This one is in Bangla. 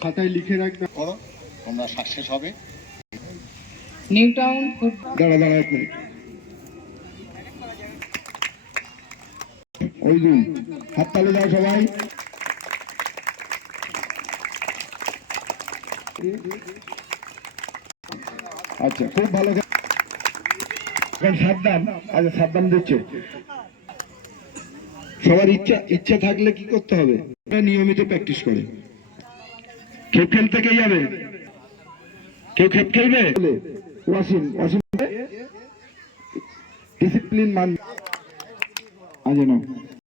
খাতায় লিখে রাখবে, করো তোমরা সাকসেস হবে। নিউ টাউন দাঁড়া দাঁড়া এক মিনিট, ওই দিন হাত তালে দাও সবাই। আচ্ছা খুব ভালো, সাবধান। আচ্ছা সাবধান দিচ্ছে। সবার ইচ্ছা থাকলে কি করতে হবে, নিয়মিত প্র্যাকটিস করে। খেপ খেলতে কে যাবে? কেউ খেপ খেলবে? ওয়াসিম ডিসিপ্লিন মান আজ না।